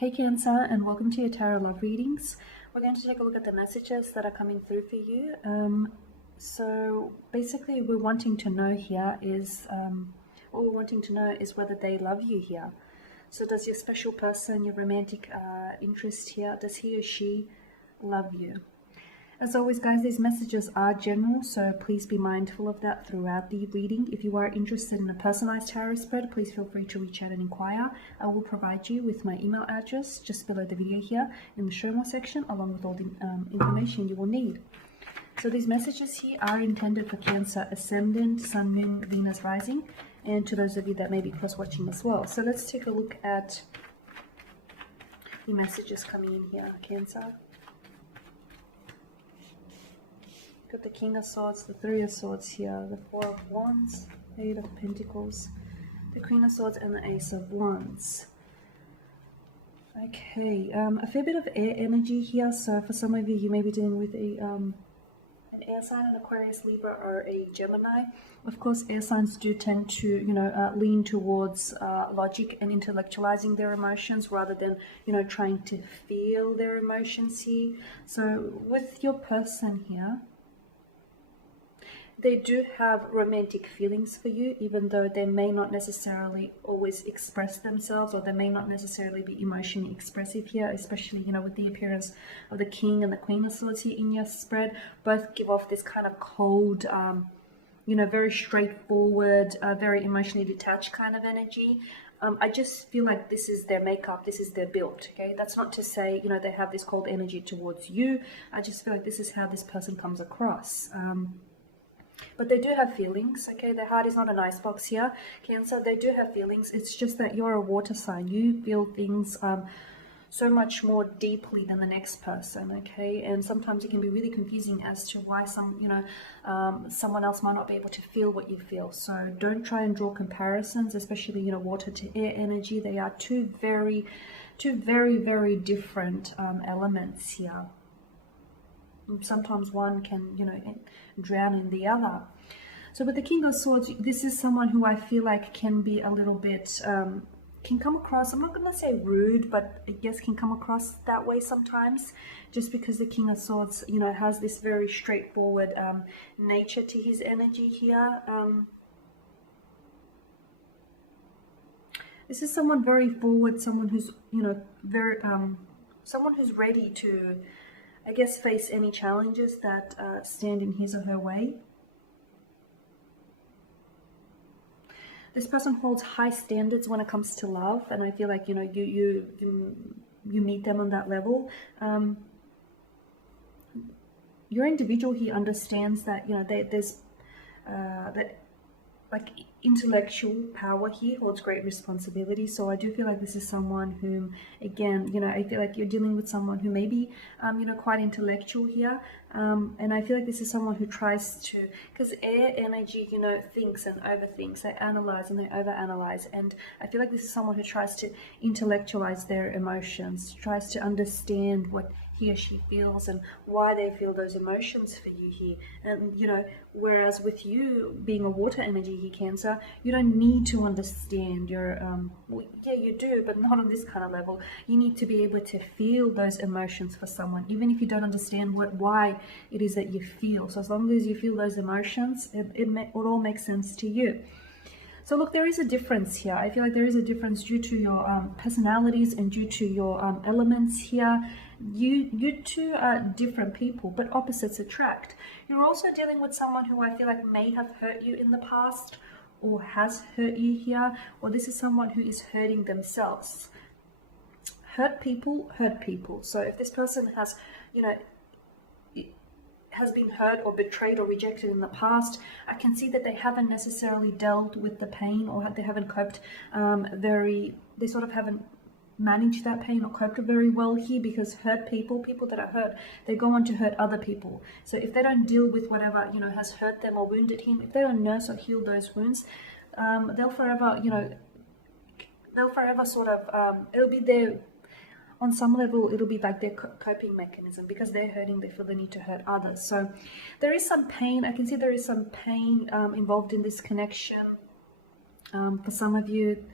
Hey Cancer, and welcome to your Tarot Love Readings. We're going to take a look at the messages that are coming through for you. So basically we're wanting to know here is, what we're wanting to know is whether they love you here. So does your special person, your romantic interest here, does he or she love you? As always, guys, these messages are general, so please be mindful of that throughout the reading. If you are interested in a personalized tarot spread, please feel free to reach out and inquire. I will provide you with my email address just below the video here in the show more section, along with all the information you will need. So these messages here are intended for Cancer Ascendant, Sun, Moon, Venus Rising, and to those of you that may be cross-watching as well. So let's take a look at the messages coming in here, Cancer. Got the King of Swords, the Three of Swords here, the Four of Wands, Eight of Pentacles, the Queen of Swords, and the Ace of Wands. Okay, a fair bit of air energy here. So for some of you, you may be dealing with an air sign, an Aquarius, Libra, or a Gemini. Of course, air signs do tend to, lean towards logic and intellectualizing their emotions rather than, trying to feel their emotions here. So with your person here, they do have romantic feelings for you, even though they may not necessarily always express themselves, or they may not necessarily be emotionally expressive here, especially, with the appearance of the King and the Queen of Swords here in your spread. Both give off this kind of cold, very straightforward, very emotionally detached kind of energy. I just feel like this is their makeup, this is their build, okay? That's not to say, they have this cold energy towards you. I just feel like this is how this person comes across. But they do have feelings, okay? Their heart is not an icebox here, Cancer. They do have feelings. It's just that you're a water sign. You feel things so much more deeply than the next person, okay? And sometimes it can be really confusing as to why someone else might not be able to feel what you feel. So don't try and draw comparisons, especially, water to air energy. They are two very, very different elements here. Sometimes one can, drown in the other. So with the King of Swords, this is someone who I feel like can be a little bit, can come across, I'm not going to say rude, but I guess can come across that way sometimes, just because the King of Swords, has this very straightforward nature to his energy here. This is someone very forward, someone who's, someone who's ready to, I guess, face any challenges that stand in his or her way. This person holds high standards when it comes to love, and I feel like, you meet them on that level. Your individual here understands that, there's that, like, intellectual power here holds great responsibility. So I do feel like this is someone whom, again, I feel like you're dealing with someone who may be, quite intellectual here. And I feel like this is someone who tries to, because air energy, thinks and overthinks. They analyze and they overanalyze. And I feel like this is someone who tries to intellectualize their emotions, tries to understand what he or she feels and why they feel those emotions for you here. And, whereas with you being a water energy here, Cancer, you don't need to understand your, yeah, you do, but not on this kind of level. You need to be able to feel those emotions for someone, even if you don't understand why it is that you feel. So as long as you feel those emotions, it all makes sense to you. So look, there is a difference here. I feel like there is a difference due to your personalities and due to your elements here. You two are different people, but opposites attract. You're also dealing with someone who I feel like may have hurt you in the past or has hurt you here, or this is someone who is hurting themselves. Hurt people hurt people. So if this person has, has been hurt or betrayed or rejected in the past, I can see that they haven't necessarily dealt with the pain, or they haven't coped they sort of haven't managed that pain or coped very well here, because hurt people that are hurt, they go on to hurt other people. So if they don't deal with whatever, has hurt them or wounded him, if they don't nurse or heal those wounds, they'll forever, sort of, it'll be their, on some level, it'll be like their coping mechanism. Because they're hurting, they feel the need to hurt others. So there is some pain. I can see there is some pain involved in this connection. For some of you,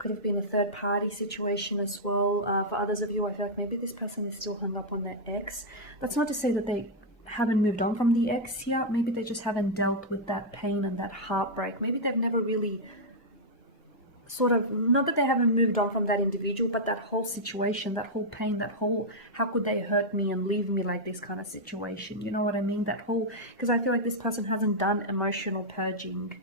Could have been a third party situation as well. For others of you, I feel like maybe this person is still hung up on their ex. That's not to say that they haven't moved on from the ex here. Maybe they just haven't dealt with that pain and that heartbreak. Maybe they've never really sort of, not that they haven't moved on from that individual, but that whole situation, that whole pain, that whole, how could they hurt me and leave me like this kind of situation? You know what I mean? That whole, because I feel like this person hasn't done emotional purging.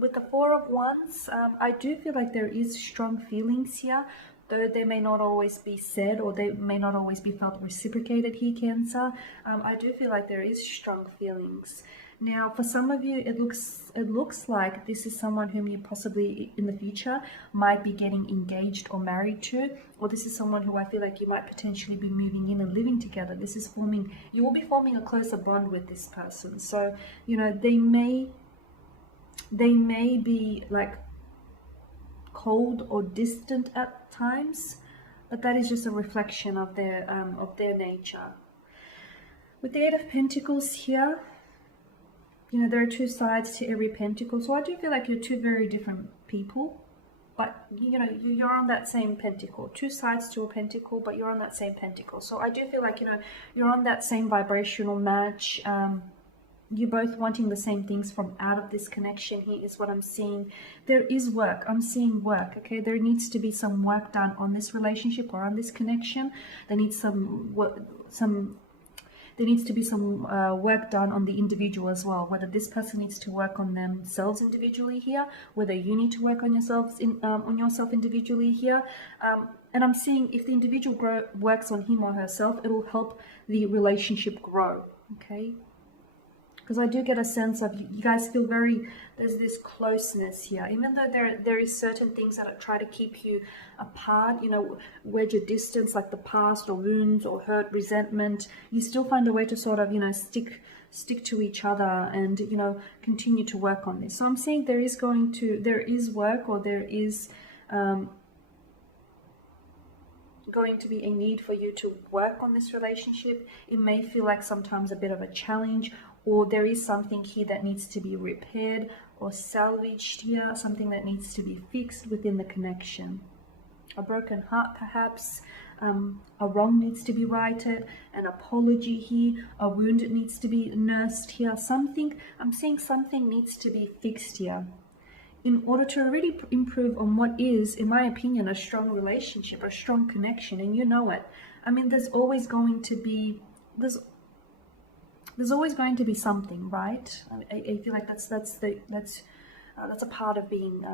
With the Four of Wands, I do feel like there is strong feelings here, though they may not always be said or they may not always be felt reciprocated here, Cancer. I do feel like there is strong feelings. Now, for some of you, it looks like this is someone whom you possibly in the future might be getting engaged or married to, or this is someone who I feel like you might potentially be moving in and living together. This is forming, you will be forming a closer bond with this person. So, you know, they may be like cold or distant at times, but that is just a reflection of their nature. With the Eight of Pentacles here, you know, there are two sides to every pentacle. So I do feel like you're two very different people, but you know, you're on that same pentacle. Two sides to a pentacle, but you're on that same pentacle. So I do feel like, you know, you're on that same vibrational match. You're both wanting the same things from out of this connection here is what I'm seeing. There is work. I'm seeing work, okay? There needs to be some work done on this relationship or on this connection. There needs there needs to be some work done on the individual as well, whether this person needs to work on themselves individually here, whether you need to work on yourselves on yourself individually here. And I'm seeing if the individual works on him or herself, it will help the relationship grow, okay? Because I do get a sense of you guys feel there's this closeness here. Even though there is certain things that try to keep you apart, you know, wedge a distance like the past or wounds or hurt, resentment, you still find a way to sort of, you know, stick to each other and, you know, continue to work on this. So I'm saying there is work, or there is going to be a need for you to work on this relationship. It may feel like sometimes a bit of a challenge, or there is something here that needs to be repaired or salvaged here, something that needs to be fixed within the connection. A broken heart perhaps, a wrong needs to be righted, an apology here, a wound needs to be nursed here, I'm saying something needs to be fixed here in order to really improve on what is, in my opinion, a strong relationship, a strong connection, and you know it. I mean, there's always going to be something, right? I feel like that's a part of being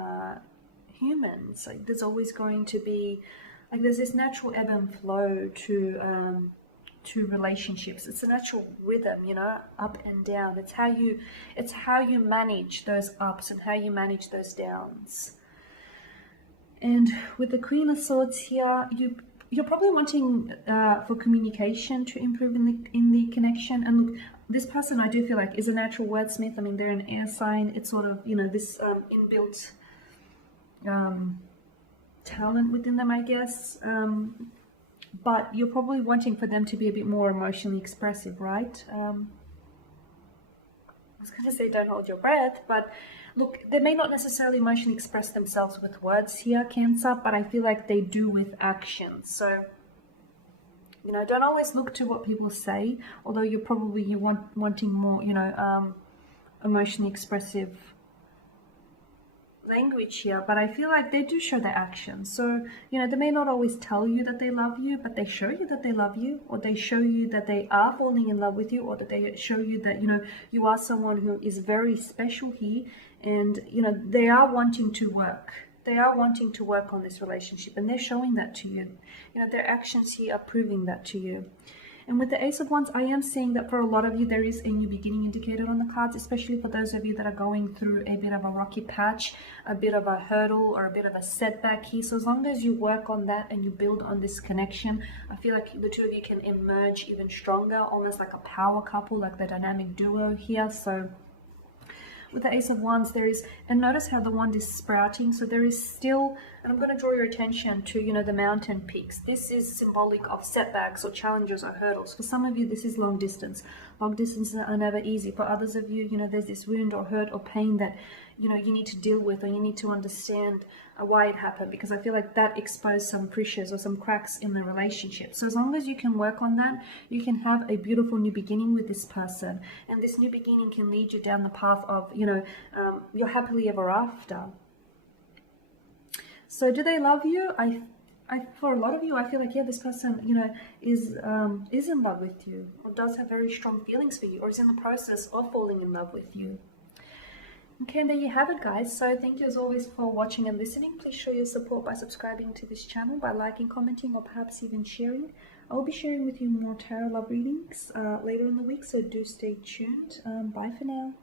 human. It's like there's always going to be, like, there's this natural ebb and flow to relationships. It's a natural rhythm, you know, up and down. It's how you manage those ups and how you manage those downs. And with the Queen of Swords here, you're probably wanting for communication to improve in the connection. And look, this person, I do feel like, is a natural wordsmith. I mean, they're an air sign. It's sort of, you know, this inbuilt talent within them, I guess. But you're probably wanting for them to be a bit more emotionally expressive, right? I was going to say don't hold your breath, but look, they may not necessarily emotionally express themselves with words here, Cancer, but I feel like they do with actions. So, you know, don't always look to what people say, although you're probably wanting more, you know, emotionally expressive language here, but I feel like they do show their actions. So, you know, they may not always tell you that they love you, but they show you that they love you, or they show you that they are falling in love with you, or that they show you that, you know, you are someone who is very special here, and, you know, they are wanting to work. They are wanting to work on this relationship, and they're showing that to you. You know, their actions here are proving that to you. And with the Ace of Wands, I am seeing that for a lot of you, there is a new beginning indicated on the cards, especially for those of you that are going through a bit of a rocky patch, a bit of a hurdle, or a bit of a setback here. So as long as you work on that and you build on this connection, I feel like the two of you can emerge even stronger, almost like a power couple, like the dynamic duo here. So with the Ace of Wands, there is, and notice how the wand is sprouting, so there is still, and I'm going to draw your attention to, you know, the mountain peaks. This is symbolic of setbacks or challenges or hurdles. For some of you, this is long distance. Long distances are never easy. For others of you, you know, there's this wound or hurt or pain that you know, you need to deal with, or you need to understand why it happened, because I feel like that exposed some pressures or some cracks in the relationship. So as long as you can work on that, you can have a beautiful new beginning with this person, and this new beginning can lead you down the path of, you know, your happily ever after. So do they love you? For a lot of you, I feel like, yeah, this person, you know, is in love with you, or does have very strong feelings for you, or is in the process of falling in love with you. Okay, and there you have it, guys. So thank you as always for watching and listening. Please show your support by subscribing to this channel, by liking, commenting, or perhaps even sharing. I'll be sharing with you more tarot love readings later in the week, so do stay tuned. Bye for now.